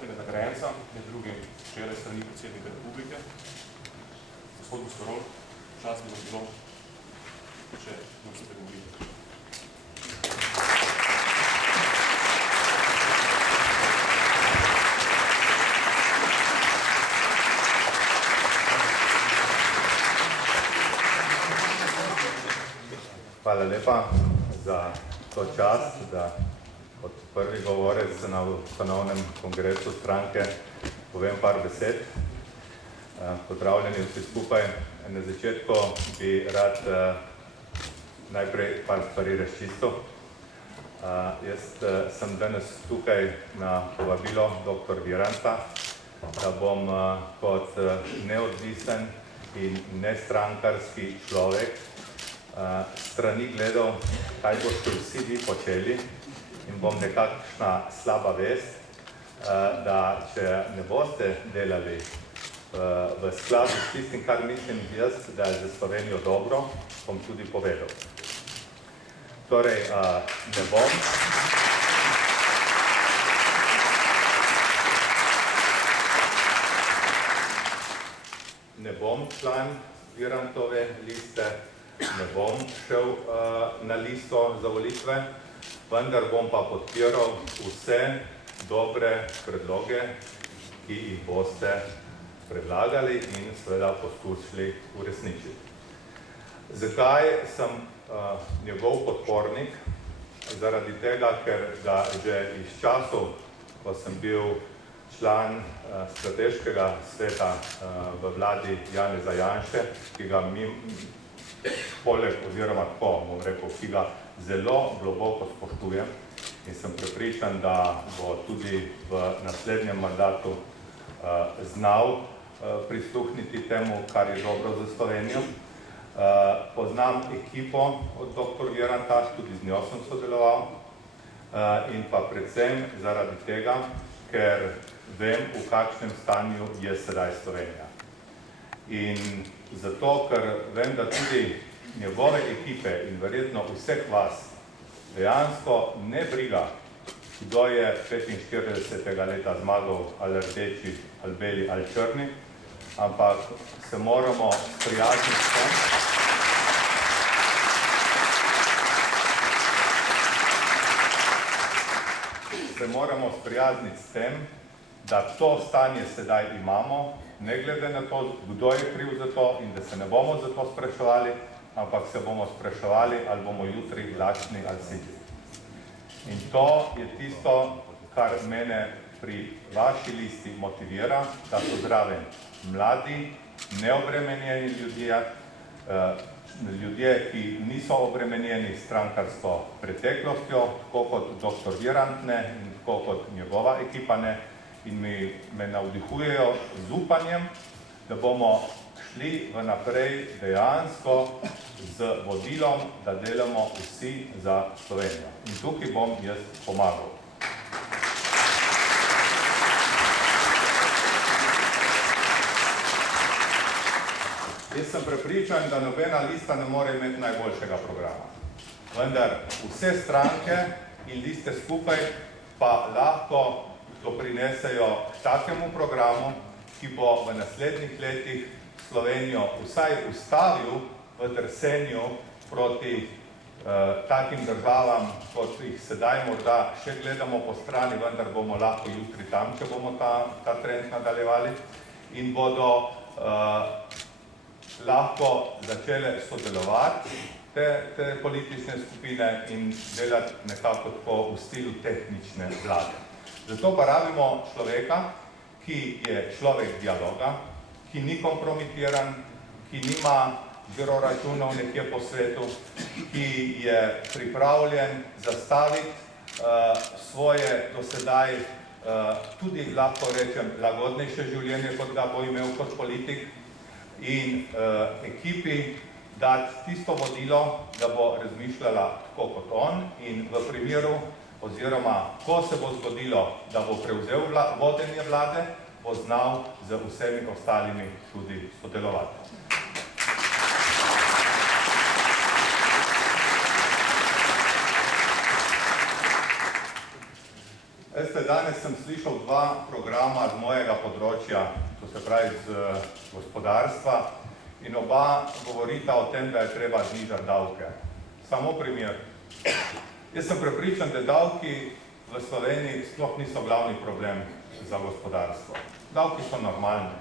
predlagatelja nagrajenca, med drugim včeraj strani predsednika Republike. Gospod Boskorol, čas bi vam bilo, če nam se pregovorite. Hvala lepa za to čast, da kot prvi govorec na ustanovnem kongresu stranke povem par besed. Pozdravljeni vsi skupaj. Na začetku bi rad najprej par stvari razčistil. Jaz sem danes tukaj na povabilo dr. Viranta, da bom kot neodvisen in nestrankarski človek strani gledal, kaj boste vsi vi počeli in bom nekakšna slaba vest, da če ne boste delali v skladu s tistim, kar mislim jaz, da je za Slovenijo dobro, bom tudi povedal. Torej, ne bom član Virantove liste, ne bom šel na listo za volitve, vendar bom pa podpiral vse dobre predloge, ki jih boste predlagali in seveda poskusili uresničiti. Zakaj sem njegov podpornik? Zaradi tega, ker ga že iz časov, ko sem bil član strateškega sveta v vladi Janeza Janše, ki ga poleg oziroma tako, bom rekel, ki ga zelo globoko spoštujem in sem prepričan, da bo tudi v naslednjem mandatu znal prisluhniti temu, kar je dobro za Slovenijo. Poznam ekipo od dr. Viranta, tudi z njo sem sodeloval in pa predvsem zaradi tega, ker vem, v kakšnem stanju je sedaj Slovenija. In zato, ker vem, da tudi njegove ekipe in verjetno vseh vas dejansko ne briga, kdo je 45. leta zmagal ali rdeči, ali beli, ali črni, ampak se moramo sprijazniti s tem, da to stanje sedaj imamo, ne glede na to, kdo je kriv za to in da se ne bomo za to spraševali, ampak se bomo spraševali, ali bomo jutri lačni ali siti. In to je tisto, kar mene pri vaši listi motivira, da so zraven mladi, neobremenjeni ljudje, ki niso obremenjeni strankarsko preteklostjo, tako kot dr. Virant ne in tako kot njegova ekipa ne, in me navdihujejo z upanjem, da bomo šli vnaprej dejansko z vodilom, da delamo vsi za Slovenijo. In tukaj bom jaz pomagal. Jaz sem prepričan, da nobena lista ne more imeti najboljšega programa. Vendar vse stranke in liste skupaj pa lahko doprinesejo k takemu programu, ki bo v naslednjih letih Slovenijo vsaj ustavil v drsenju proti takim državam, kot jih sedaj morda še gledamo po strani, vendar bomo lahko jutri tam, če bomo ta trend nadaljevali, in bodo lahko začele sodelovati te politične skupine in delati nekako tako v stilu tehnične vlade. Zato pa rabimo človeka, ki je človek dialoga, ki ni kompromitiran, ki nima računov nekje po svetu, ki je pripravljen zastaviti svoje dosedaj tudi, lahko rečem, lagodnejše življenje, kot ga bo imel kot politik, in ekipi dati tisto vodilo, da bo razmišljala tako kot on in v primeru, oziroma ko se bo zgodilo, da bo prevzel vodenje vlade, bo znal z vsemi ostalimi tudi sodelovati. Veste, danes sem slišal dva programa z mojega področja, to se pravi z gospodarstva, in oba govorita o tem, da je treba znižati davke. Samo primer. Jaz sem prepričan, da davki v Sloveniji sploh niso glavni problem za gospodarstvo. Davki so normalni.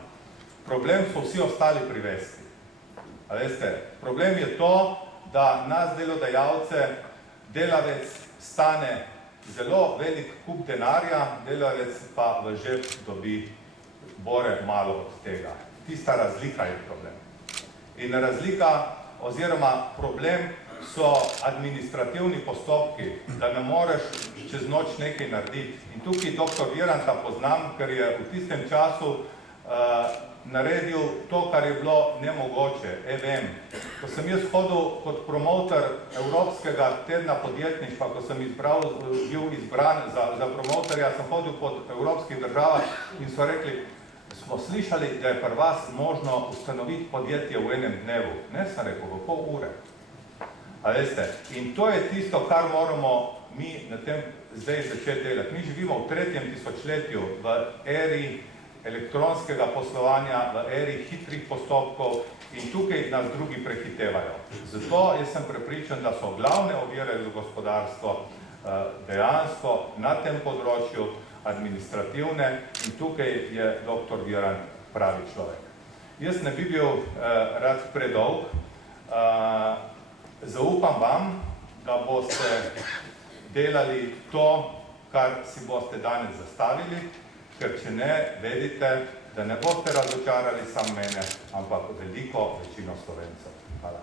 Problem so vsi ostali privesti. A veste, problem je to, da nas delodajalce delavec stane zelo velik kup denarja, delavec pa v žep dobi bore malo od tega. Tista razlika je problem. In razlika oziroma problem so administrativni postopki, da ne moreš čez noč nekaj narediti. In tukaj dr. Viranta poznam, ker je v tistem času naredil to, kar je bilo nemogoče, EVM. Ko sem jaz hodil kot promotor Evropskega tedna podjetništva, ko sem bil izbran za promotorja, sem hodil po evropskih državah in so rekli, smo slišali, da je pri vas možno ustanoviti podjetje v enem dnevu. Ne, sem rekel, v pol ure. A veste, in to je tisto, kar moramo mi na tem zdaj začeti delati. Mi živimo v 3. tisočletju, v eri elektronskega poslovanja, v eri hitrih postopkov in tukaj nas drugi prehitevajo. Zato jaz sem prepričan, da so glavne ovire za gospodarstvo dejansko na tem področju administrativne in tukaj je dr. Virant pravi človek. Jaz ne bi bil rad predolg, zaupam vam, da boste delali to, kar si boste danes zastavili, ker če ne, vedite, da ne boste razočarali sam mene, ampak veliko večino Slovencev. Hvala.